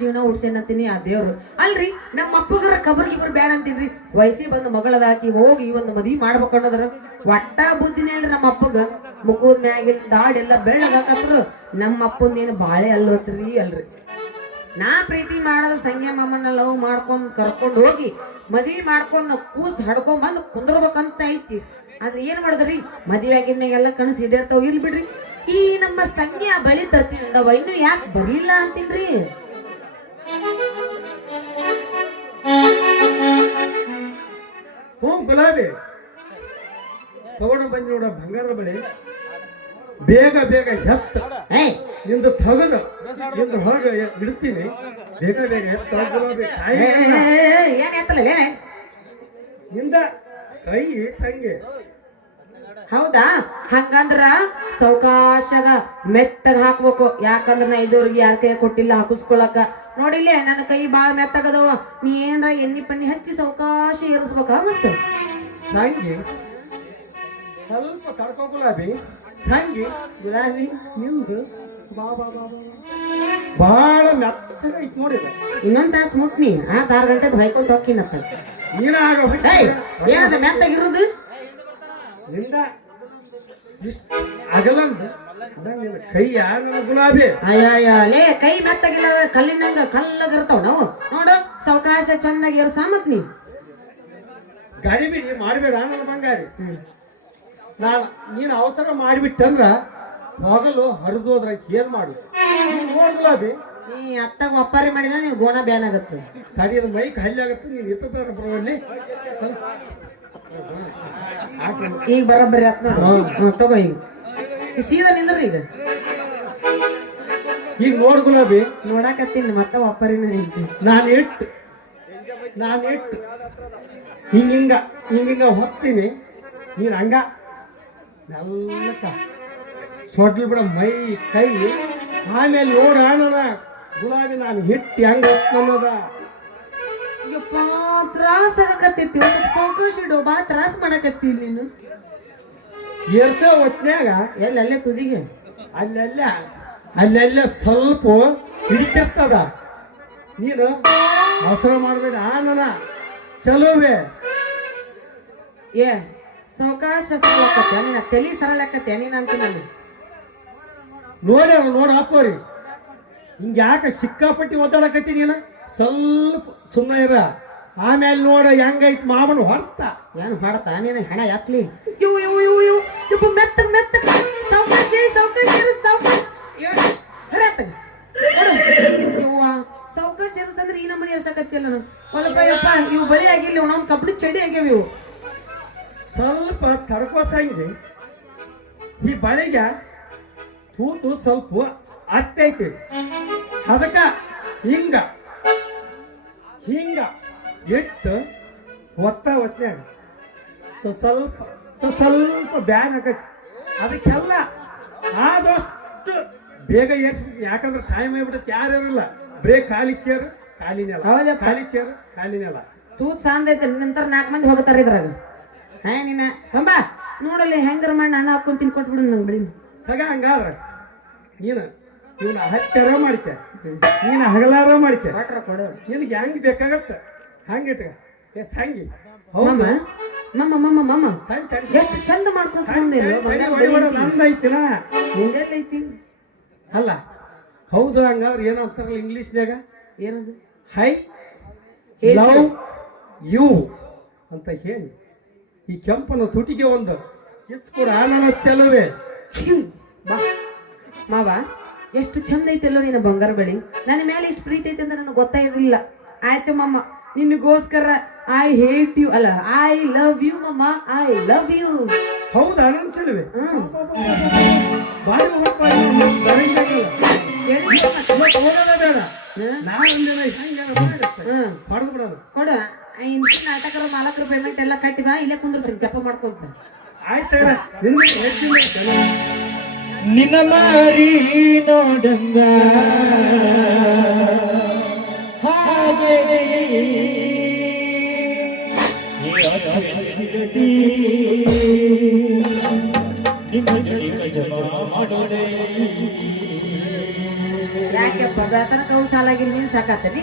ಜೀವನ ಉಡ್ಸೇನಂತೀನಿ ಆ ದೇವ್ರು ಅಲ್ರಿ ನಮ್ಮ ಅಪ್ಪಗರ ಕಬರ್ಗಿ ಇಬ್ರು ಬ್ಯಾಡ ಅಂತೀನ್ರಿ ವಯಸ್ಸಿ ಬಂದು ಮಗಳದಾಕಿ ಹೋಗಿ ಒಂದು ಮದ್ವಿ ಮಾಡ್ಬೇಕು ಅನ್ನೋದ್ರ ಒಟ್ಟ ಬುದ್ಧಿನೇ ಇಲ್ರಿ ನಮ್ಮ ಅಪ್ಪಗ ಮುಖದ ಮ್ಯಾಗಿಲ್ ದಾಡೆಲ್ಲ ಬೆಳ್ಳಗಾಕತ್ರು ನಮ್ಮ ಅಪ್ಪಂದ ಏನು ಬಾಳೆ ಅಲ್ವತ್ರಿ ಅಲ್ರಿ ನಾ ಪ್ರೀತಿ ಮಾಡೋದ ಸಂಗ್ಯಾ ಮಾಮನ್ನ ಲವ್ ಮಾಡ್ಕೊಂಡ್ ಕರ್ಕೊಂಡ್ ಹೋಗಿ ಮದ್ವಿ ಮಾಡ್ಕೊಂಡ್ ಕೂಸ್ ಹಡ್ಕೊಂಡ್ ಬಂದ್ ಕುಂದ್ರಬೇಕಂತ ಐತಿ ಆದ್ರೆ ಏನ್ ಮಾಡಿದ್ರಿ ಮದ್ವೆ ಆಗಿದ್ಮ್ಯಾಗೆಲ್ಲ ಕನಸು ಈಡೇರ್ತಾವ ಇರ್ಲಿ ಬಿಡ್ರಿ ಈ ನಮ್ಮ ಸಂಗ್ಯಾ ಬಳಿ ತರ್ತಿಂದ ಇನ್ನು ಯಾಕೆ ಬರ್ಲಿಲ್ಲ ಅಂತೀನ್ರಿ ಹ್ಞೂ ಗುಲಾಬಿ ತಗೊಂಡು ಬಂದಿ ನೋಡ ಬಂಗಾರದ ಬಳಿ ಬೇಗ ಬೇಗ ಎತ್ತ ನಿಂದ ತಗದ ನಿಂದ ಹೊರಗೆ ಬಿಡ್ತೀನಿ ಬೇಗ ಬೇಗ ಎತ್ತ ಗುಲಾಬಿ ಏನ್ ಎತ್ತಲ್ಲ ನಿಂದ ಕೈ ಸಂಗೆ ಹೌದಾ ಹಂಗಂದ್ರ ಸೌಕಾಶಗ ಮೆತ್ತಗ ಹಾಕ್ಬೇಕು ಯಾಕಂದ್ರ ನಾ ಇದುವರೆಗೆ ಯಾರ ಕೈ ಕೊಟ್ಟಿಲ್ಲ ಹಾಕಿಸ್ಕೊಳಕ ನೋಡಿಲ್ಲೇ ನನ್ನ ಕೈ ಬಾಳ ಮೆತ್ತಗದವ ನೀ ಏನ್ರ ಎಣ್ಣಿ ಪಣ್ಣಿ ಹಚ್ಚಿ ಸೌಕಾಶ ಏರಿಸ್ಬೇಕ ಮತ್ತ ಸಂಗಿ ಸ್ವಲ್ಪ ಕಡ್ಕೋ ಗುಲಾಬಿ ಸಂಗಿ ಗುಲಾಬಿ ನಿಂದು ಬಾ ಬಾ ಬಾ ಬಾಳ ಮೆತ್ತಗ ಐತ್ ನೋಡಿದ ಇನ್ನೊಂದ್ ತಾಸ್ ಮುಟ್ನಿ 6 ಗಂಟೆದ್ ಹೊಯ್ಕೊಂತ ಹೋಗ್ತೀನತ್ತ ನೀನ ಆಗ ಏನದ ಮೆತ್ತಗಿರುದು ನಿಂದ ಇಷ್ಟ ಅಗಲಂದ ನಿನ್ನ ಕೈಯ ನನ್ನ ಗುಲಾಬಿ ಲೇ ಕೈ ಮೆತ್ತಗಿಲ್ಲ ಕಲ್ಲಿನಂಗ ಕಲ್ಲಗಿರ್ತಾವ ನಾವು ನೋಡು ಸೌಕಾಶ ಚಂದಾಗಿ ಇರ್ಸ ಮತ್ ನೀ ಗಾಡಿ ಬಿಡಿ ಮಾಡ್ಬೇಡ ನನ್ನ ಬಂಗಾರಿ ನೀನು ಅವಸರ ಮಾಡಿಬಿಟ್ಟಂದ್ರ ಮೊದಲು ಹರಿದೋದ್ರ ಏನ್ ಮಾಡು ನೋಡ್ ಗುಲಾಬಿ ನೀ ಅತ್ತಾಗ ಒಪ್ಪಾರಿ ಮಾಡಿದ ನೀನ್ ಗೋಣ ಬ್ಯಾನ್ ಆಗತ್ತೆ ಕಡಿಯದ ಮೈ ಖಾಲಿ ಆಗತ್ತೆ ನೀನ್ ಇತ್ತದ ಬರವಲ್ಲಿ ಸ್ವಲ್ಪ ಈಗ ಬರೋಬ್ಬರಿ ಆತ್ ನೋಡು ತಗೋ ಈಗ ಸೀದಾ ನಿಂದ್ರಿ ಈಗ ನೋಡ್ ಗುಲಾಬಿ ನೋಡಾಕತ್ತೀನಿ ಮತ್ತ ಒಪ್ಪರಿನ ನಿಂತಿ ನಾನು ಇಟ್ಟು ಹಿಂಗ ಹೋಗ್ತೀನಿ ನೀನ್ ಹಂಗ ನೆಲ್ಲಕ್ಕ ಸೊಡ್ಲಿ ಬಿಡ ಮೈ ಕೈ ಆಮೇಲೆ ನೋಡ ನನ್ನ ಗುಲಾಬಿ ನಾನು ಹಿಟ್ಟು ಹೆಂಗ ಅನ್ನೋದ ಯಪ್ಪ ತ್ರಾಸ ಆಗಕತ್ತೈತಿ ಒಂದು ಸೌಕಾಶ ಇಡು ಬಾ ತ್ರಾಸ ಮಾಡಕತ್ತಿ ನೀನು ಏರ್ಸೋ ಹೊತ್ನ್ಯಾಗ ಎಲ್ಲಲ್ಲೇ ತುದಿಗೆ ಅಲ್ಲೆಲ್ಲ ಸ್ವಲ್ಪ ಹಿಡಿತಿರ್ತದ ನೀನು ಅವಸರ ಮಾಡ್ಬೇಡ ನನ್ನ ಚಲೋವೆ ಏ ಸೌಕಾಶ ಸರಳಕತ್ತ ನೀನ ತಲಿ ಸರಳಕತ್ತೆ ನೀನ ಅಂತ ನಾನು ನೋಡ ಹಾಕೋರಿ ಹಿಂಗ ಯಾಕ ಸಿಕ್ಕಾಪಟ್ಟಿ ಒದ್ದಾಡಕತ್ತಿ ನೀನು ಸ್ವಲ್ಪ ಸುಮ್ಮನೆ ಇರ ಆಮೇಲೆ ನೋಡ ಹೆಂಗೈತ್ ಮಾಮನ ಹೊರ್ತ ಏನು ಹೊಡ್ತಾ ನೀನು ಹೆಣ ಎತ್ಲಿ ಇವು ಮೆತ್ತ ಮೆತ್ತ ಸೌಕಾಶ ಇರ್ಸಂದ್ರೆ ಈ ನಮ್ಮನೆ ಎರ್ಸಕತ್ತಿಲ್ಲ ನಾನು ಹೊಲಪ್ಪ ಇವು ಬಳಿ ಆಗಿಲ್ಲ ನಾವು ಕಬ್ಬಡಿ ಚಡಿ ಆಗ್ಯಾವ ಇವು ಸ್ವಲ್ಪ ತಡ್ಕೋಸಂಗಿ ಈ ಬಳಿಗೆ ತೂತು ಸ್ವಲ್ಪ ಅತ್ತೈತಿ ಅದಕ್ಕ ಹಿಂಗ ಇಟ್ಟು ಒತ್ನ್ಯಾಗ ಸ್ವಲ್ಪ ಬ್ಯಾನ್ ಹಾಕೈತಿ ಅದಕ್ಕೆಲ್ಲ ಆದಷ್ಟು ಬೇಗ ಏರ್ಸ್ಬೇಕು ಯಾಕಂದ್ರೆ ಟೈಮ್ ಆಗ್ಬಿಡುತ್ತೆ ಯಾರು ಇರಲ್ಲ ಬ್ರೇಕ್ ಖಾಲಿ ಚೇರ್ ಖಾಲಿ ನೆಲ ಖಾಲಿ ಚೇರ್ ಖಾಲಿ ನೆಲ ತೂತ್ ಸಾಂದ್ ಐತೆ ನಂತರ 4 ಮಂದಿ ಹೋಗ್ತಾರ ಇದ್ರಾಗ. ಹಾ ನೀನ ತಂಬ ನೋಡಲ್ಲಿ ಹೆಂಗಾರ ಮಾಡಿ ನಾನು ಹಾಕೊಂತೀನಿ ಕೊಟ್ಬಿಡು ನಂಗೆ ಬಿಡಿ. ತಗ ಹಂಗಾದ್ರ ನೀನು ಇವನ ಹತ್ಯಾರ ಮಾಡ್ಕೆ ನೀನು ಹಗಲಾರ ಮಾಡ್ಕೆ ಕೊಟ್ರ ಕೊಡು. ನಿನಗೆ ಹೆಂಗ್ ಬೇಕಾಗತ್ತ ಹಂಗಿಟ್ಟ ಎಸ್ ಹಂಗಿ ಮಮ್ಮ ಮಮ್ಮ ಮಮ್ಮ ಮಮ್ಮ ತಡಿ ತಡಿ ಎಷ್ಟು ಚಂದ ಮಾಡ್ಕೊಂಡ್ ನಂದೈತಿನ ನಿಂದೆಲ್ಲೈತಿ ಅಲ್ಲ ಹೌದು. ಹಂಗಾದ್ರೆ ಏನಂತಾರಲ್ಲ ಇಂಗ್ಲಿಷ್ನ್ಯಾಗ ಏನದು ಹೈ ಲವ್ ಯು ಅಂತ ಹೇಳಿ ಈ ಕೆಂಪನ ತುಟಿಗೆ ಒಂದು ಕಿಸ್ ಕೂಡ ನನ್ನ ಚೆಲುವೆ. ಬಾ ಮಾವ ಎಷ್ಟು ಚಂದ ಐತೆಲ್ಲೋ ನಿನ್ನ ಬಂಗಾರ ಬಳಿ. ನನ್ನ ಮೇಲೆ ಇಷ್ಟು ಪ್ರೀತಿ ಐತೆ ಅಂತ ನನಗೆ ಗೊತ್ತಾಗಿರ್ಲಿಲ್ಲ. ಆಯ್ತು ಮಮ್ಮ ನಿನಗೋಸ್ಕರ ಐ ಹೇಟ್ ಯು ಅಲ್ಲ ಐ ಲವ್ ಯು ಮಮ್ಮ ಐ ಲವ್ ಯು. ಹೌದಾ ನನ್ನ ಚೆಲುವೆ ಬಾರಿ ಬೇಡ ಹೊಡೆದು ಬಿಡೋದು ಕೊಡ. ಇಂತಿ ನಾಟಕರ ಮಾಲಕರ ಪೇಮೆಂಟ್ ಎಲ್ಲ ಕಟ್ಟಿ ಬಾ ಇಲ್ಲೇ ಕುಂದಿರ್ತೀನಿ ಜಪ ಮಾಡ್ಕೊಂತ. ಆಯ್ತ ನಿನ್ನ ಮಾರಿ ನೋಡಂಗ ಹಾಗೆ ಯಾಕೆಪ್ಪ ಬೇತನ ಕೌ ಸಾಲಾಗಿರಿ ನೀನ್ ಸಾಕಾತನಿ.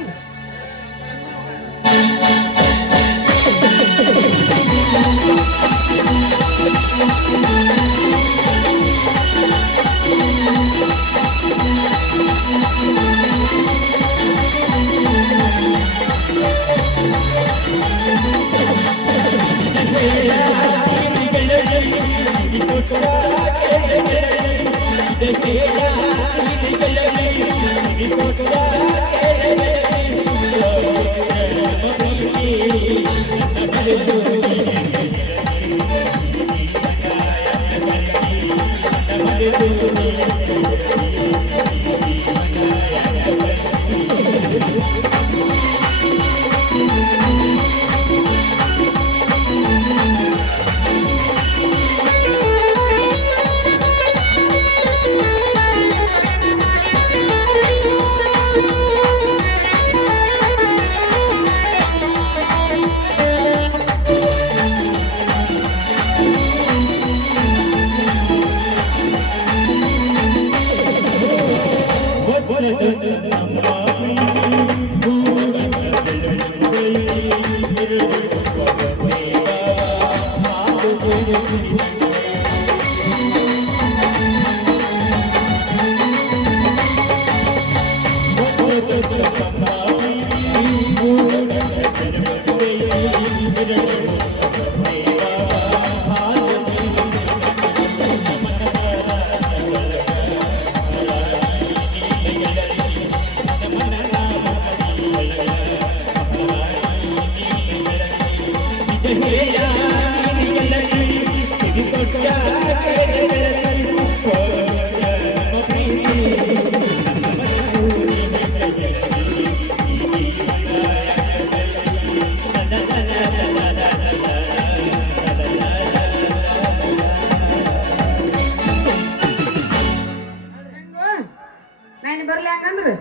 ನಾನು ಬರ್ಲಿ ಹಂಗಂದ್ರೆ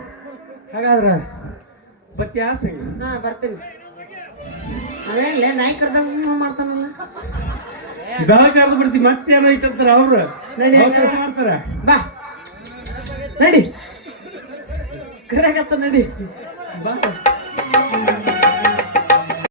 ಹಾಗಾದ್ರ ಬತ್ತಿ ಆಸೆ ಹಾ ಬರ್ತೀನಿ. ಅವೇನ್ಲೆ ನಾಯಿ ಕರ್ದಂಗ ಮಾಡ್ತಾನಲ್ಲ ಬೆಳಗ್ಗೆ ಕರೆದು ಬಿಡ್ತಿ ಮತ್ತೇನೈತಂತಾರ ಅವ್ರು ನಡಿ ಮಾಡ್ತಾರ. ಬಾ ನಡಿ ಕರೆಗತ್ತ ನಡಿ ಬಾ